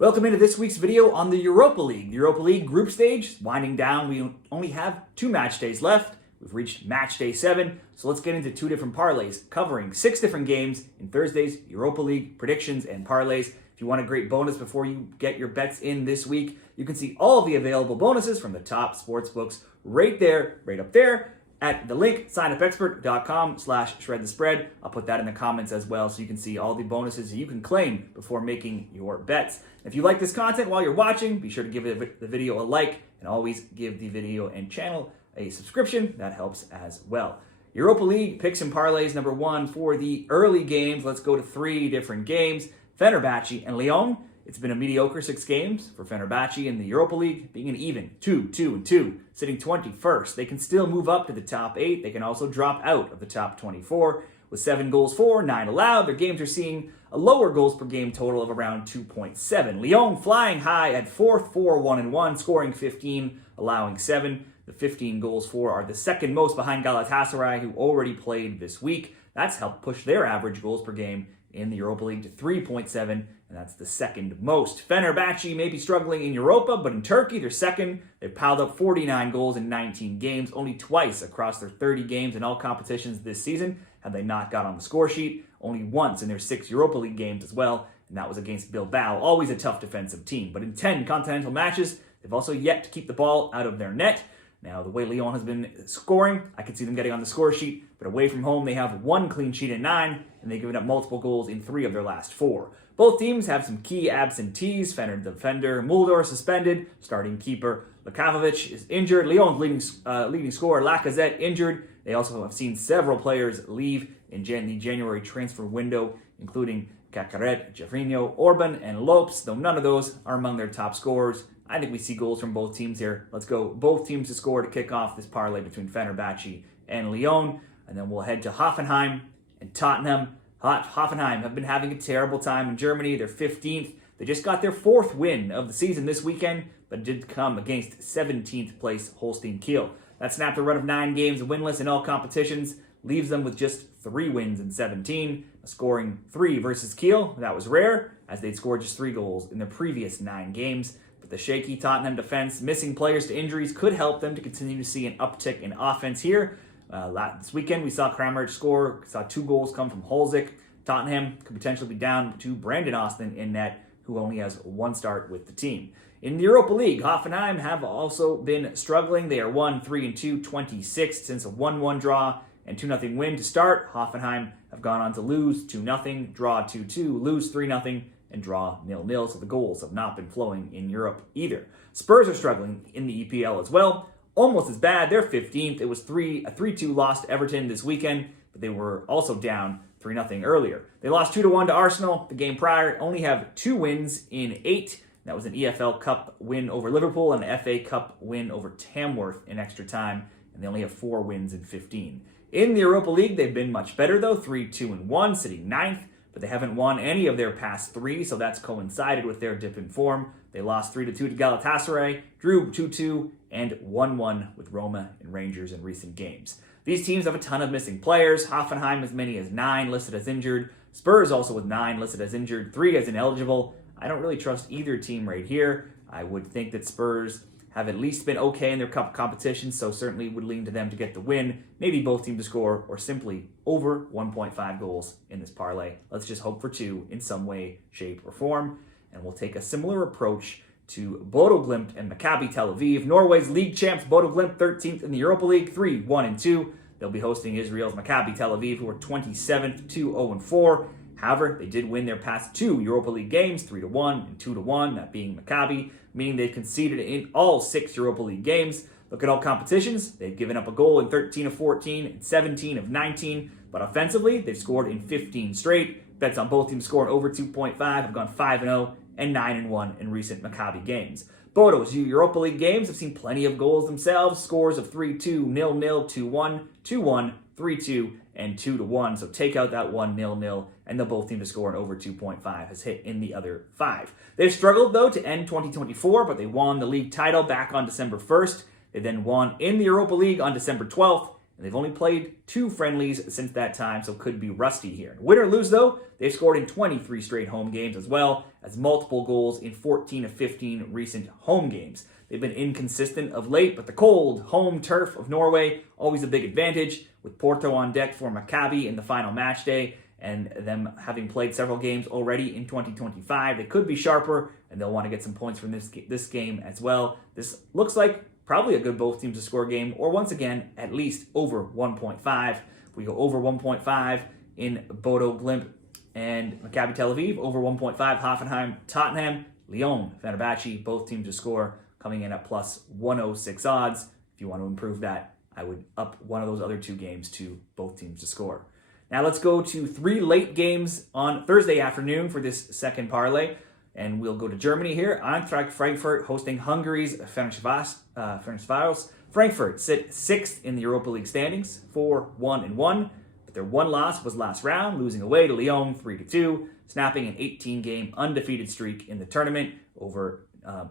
Welcome into this week's video on the Europa League. The Europa League group stage is winding down. We only have 2 match days left. We've reached match day 7, so let's get into 2 different parlays covering 6 different games in Thursday's Europa League predictions and parlays. If you want a great bonus before you get your bets in this week, you can see all the available bonuses from the top sports books right there, right up there, at the link, signupexpert.com/shredthespread. I'll put that in the comments as well so you can see all the bonuses you can claim before making your bets. If you like this content while you're watching, be sure to give the video a like and always give the video and channel a subscription. That helps as well. Europa League picks and parlays number 1 for the early games. Let's go to 3 different games. Fenerbahce and Lyon. It's been a mediocre 6 games for Fenerbahce in the Europa League, being an even 2-2-2, sitting 21st. They can still move up to the top 8. They can also drop out of the top 24. With 7 goals for, 9 allowed, their games are seeing a lower goals per game total of around 2.7. Lyon flying high at 4th, 4-1-1, scoring 15, allowing 7. The 15 goals for are the second most behind Galatasaray, who already played this week. That's helped push their average goals per game in the Europa League to 3.7, and that's the second most. Fenerbahce may be struggling in Europa, but in Turkey, they're second. They've piled up 49 goals in 19 games, only twice across their 30 games in all competitions this season have they not got on the score sheet. Only once in their 6 Europa League games as well, and that was against Bilbao, always a tough defensive team. But in 10 continental matches, they've also yet to keep the ball out of their net. Now, the way Lyon has been scoring, I could see them getting on the score sheet, but away from home, they have 1 clean sheet in 9, and they've given up multiple goals in 3 of their last 4. Both teams have some key absentees. Fener defender Mulder suspended, starting keeper Lakavic is injured, Lyon's leading scorer Lacazette injured. They also have seen several players leave in the January transfer window, including Cacaret, Jeffrinho, Orban, and Lopes, though none of those are among their top scorers. I think we see goals from both teams here. Let's go both teams to score to kick off this parlay between Fenerbahce and Lyon. And then we'll head to Hoffenheim and Tottenham. Hoffenheim have been having a terrible time in Germany. They're 15th. They just got their 4th win of the season this weekend, but it did come against 17th place Holstein Kiel. That snapped a run of 9 games winless in all competitions, leaves them with just 3 wins in 17, scoring 3 versus Kiel. That was rare, as they'd scored just 3 goals in their previous 9 games. But the shaky Tottenham defense, missing players to injuries, could help them to continue to see an uptick in offense here. This weekend, we saw Kramer score, saw 2 goals come from Holzik. Tottenham could potentially be down to Brandon Austin in net, who only has 1 start with the team. In the Europa League, Hoffenheim have also been struggling. They are 1-3-2, 26th since a 1-1 draw and 2-0 win to start. Hoffenheim have gone on to lose 2-0, draw 2-2, lose 3-0, and draw 0-0, so the goals have not been flowing in Europe either. Spurs are struggling in the EPL as well. Almost as bad, they're 15th. It was a 3-2 loss to Everton this weekend, but they were also down 3-0 earlier. They lost 2-1 to Arsenal the game prior, only have 2 wins in 8. That was an EFL Cup win over Liverpool and an FA Cup win over Tamworth in extra time, and they only have 4 wins in 15. In the Europa League, they've been much better though, 3-2-1, sitting 9th, but they haven't won any of their past 3, so that's coincided with their dip in form. They lost 3-2 to Galatasaray, drew 2-2, and 1-1 with Roma and Rangers in recent games. These teams have a ton of missing players. Hoffenheim as many as 9 listed as injured. Spurs also with 9 listed as injured, 3 as ineligible. I don't really trust either team right here. I would think that Spurs have at least been okay in their cup competition, so certainly would lean to them to get the win. Maybe both teams to score, or simply over 1.5 goals in this parlay. Let's just hope for 2 in some way, shape, or form. And we'll take a similar approach to Bodo Glimt and Maccabi Tel Aviv. Norway's league champs, Bodo Glimt, 13th in the Europa League, 3-1-2. They'll be hosting Israel's Maccabi Tel Aviv, who are 27th, 2-0-4. However, they did win their past 2 Europa League games, 3-1 and 2-1, that being Maccabi, meaning they've conceded in all 6 Europa League games. Look at all competitions. They've given up a goal in 13 of 14 and 17 of 19, but offensively, they've scored in 15 straight. Bets on both teams scoring over 2.5 have gone 5-0 and 9-1 in recent Maccabi games. Bodo's Europa League games have seen plenty of goals themselves, scores of 3-2, 0-0, 2-1, 2-1, 3-2, and 2-1. So take out that 1-0, and they'll both team to score an over 2.5 has hit in the other 5. They've struggled, though, to end 2024, but they won the league title back on December 1st. They then won in the Europa League on December 12th, and they've only played 2 friendlies since that time, so could be rusty here. Win or lose, though, they've scored in 23 straight home games as well as multiple goals in 14 of 15 recent home games. They've been inconsistent of late, but the cold home turf of Norway, always a big advantage, with Porto on deck for Maccabi in the final match day, and them having played several games already in 2025. They could be sharper, and they'll want to get some points from this game as well. This looks like probably a good both teams to score game, or once again, at least over 1.5. If we go over 1.5 in Bodo, Glimt, and Maccabi Tel Aviv, over 1.5 Hoffenheim, Tottenham, Lyon, Fenerbahce, both teams to score, coming in at plus 106 odds. If you want to improve that, I would up one of those other 2 games to both teams to score. Now let's go to 3 late games on Thursday afternoon for this second parlay. And we'll go to Germany here. Eintracht Frankfurt hosting Hungary's Ferencvarosi. Frankfurt sit 6th in the Europa League standings, 4-1-1. But their one loss was last round, losing away to Lyon 3-2, snapping an 18-game undefeated streak in the tournament over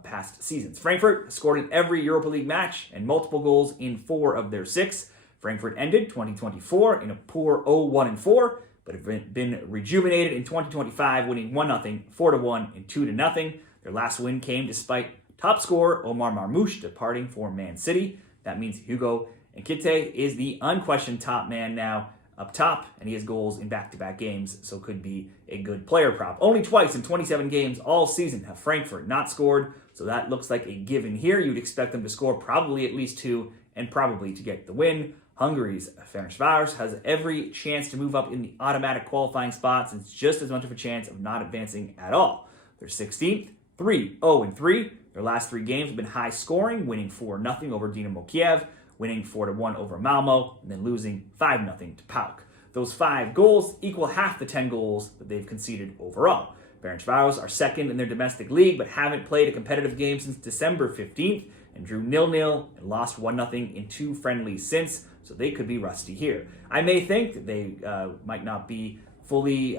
past seasons. Frankfurt scored in every Europa League match and multiple goals in 4 of their 6. Frankfurt ended 2024 in a poor 0-1-4, but have been rejuvenated in 2025, winning 1-0, 4-1, and 2-0. Their last win came despite top scorer Omar Marmoush departing for Man City. That means Hugo Nketiah is the unquestioned top man now up top, and he has goals in back-to-back games, so could be a good player prop. Only twice in 27 games all season have Frankfurt not scored, so that looks like a given here. You'd expect them to score probably at least 2 and probably to get the win. Hungary's Ferencvarosi has every chance to move up in the automatic qualifying spots, and it's just as much of a chance of not advancing at all. They're 16th, 3-0-3. Their last 3 games have been high scoring, winning 4-0 over Dynamo Kiev, winning 4-1 over Malmo, and then losing 5-0 to PAOK. Those 5 goals equal half the 10 goals that they've conceded overall. Ferencvarosi are second in their domestic league, but haven't played a competitive game since December 15th, and drew 0-0 and lost 1-0 in 2 friendlies since, so they could be rusty here. I may think that they might not be fully,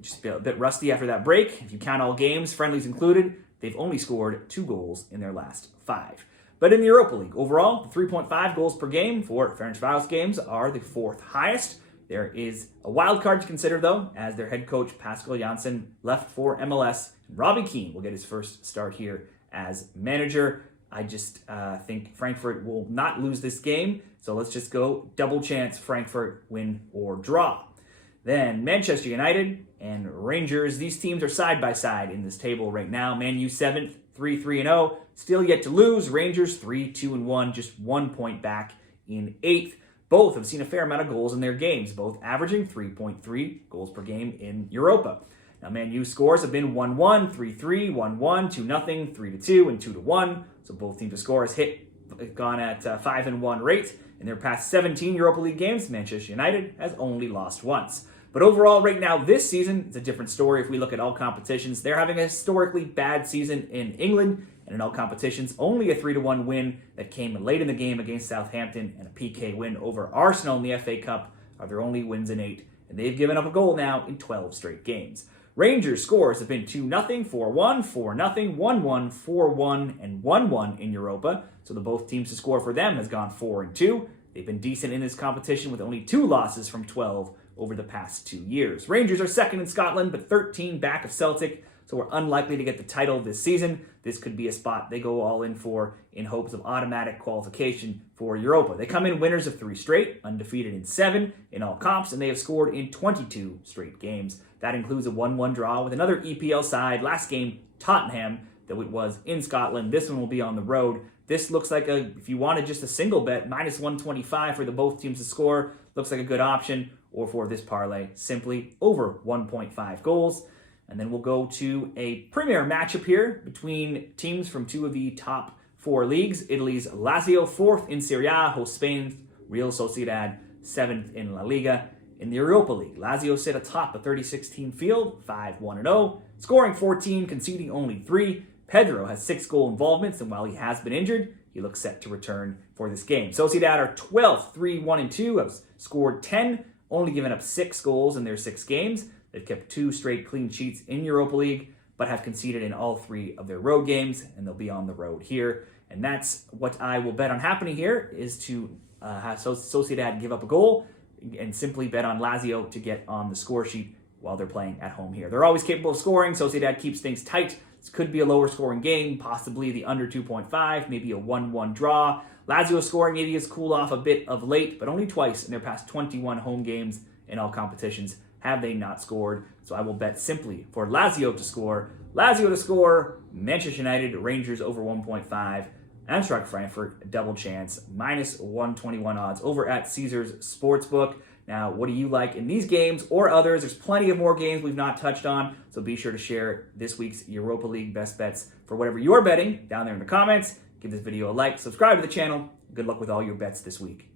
just a bit rusty after that break. If you count all games, friendlies included, they've only scored 2 goals in their last 5. But in the Europa League, overall, the 3.5 goals per game for Ferencvarosi games are the 4th highest. There is a wild card to consider, though, as their head coach, Pascal Janssen, left for MLS. Robbie Keane will get his first start here as manager. I just think Frankfurt will not lose this game, so let's just go double chance Frankfurt win or draw. Then Manchester United and Rangers. These teams are side by side in this table right now. Man U 7th, 3-3-0, still yet to lose. Rangers 3-2-1, just 1 point back in 8th. Both have seen a fair amount of goals in their games, both averaging 3.3 goals per game in Europa. Now, Man U scores have been 1-1, 3-3, 1-1, 2-0, 3-2, and 2-1. So both teams to score has gone at 5-1 rate. In their past 17 Europa League games, Manchester United has only lost once. But overall, right now, this season, it's a different story. If we look at all competitions, they're having a historically bad season in England, and in all competitions, only a 3-1 win that came late in the game against Southampton and a PK win over Arsenal in the FA Cup are their only wins in 8, and they've given up a goal now in 12 straight games. Rangers scores have been 2-0, 4-1, 4-0, 1-1, 4-1, and 1-1 in Europa, so the both teams to score for them has gone 4-2. They've been decent in this competition with only 2 losses from 12 over the past 2 years. Rangers are second in Scotland, but 13 back of Celtic, so we're unlikely to get the title this season. This could be a spot they go all in for in hopes of automatic qualification for Europa. They come in winners of 3 straight, undefeated in 7 in all comps, and they have scored in 22 straight games. That includes a 1-1 draw with another EPL side. Last game, Tottenham, though it was in Scotland. This one will be on the road. This looks like if you wanted just a single bet, minus 125 for the both teams to score, looks like a good option. Or for this parlay, simply over 1.5 goals. And then we'll go to a premier matchup here between teams from 2 of the top 4 leagues. Italy's Lazio, 4th in Serie A, hosts Spain's Real Sociedad, 7th in La Liga. In the Europa League, Lazio sit atop a 36-team field, 5-1-0, scoring 14, conceding only 3. Pedro has 6 goal involvements, and while he has been injured, he looks set to return for this game. Sociedad are 12th, 3-1-2, have scored 10, only given up 6 goals in their 6 games. They've kept 2 straight clean sheets in Europa League, but have conceded in all 3 of their road games, and they'll be on the road here. And that's what I will bet on happening here, is to have Sociedad give up a goal, and simply bet on Lazio to get on the score sheet while they're playing at home here. They're always capable of scoring. Sociedad keeps things tight. This could be a lower scoring game, possibly the under 2.5, maybe a 1-1 draw. Lazio scoring maybe has cooled off a bit of late, but only twice in their past 21 home games in all competitions have they not scored. So I will bet simply for Lazio to score. Lazio to score, Manchester United, Rangers over 1.5, Eintracht Frankfurt, double chance, minus 121 odds over at Caesars Sportsbook. Now, what do you like in these games or others? There's plenty of more games we've not touched on, so be sure to share this week's Europa League best bets for whatever you're betting down there in the comments. Give this video a like, subscribe to the channel. Good luck with all your bets this week.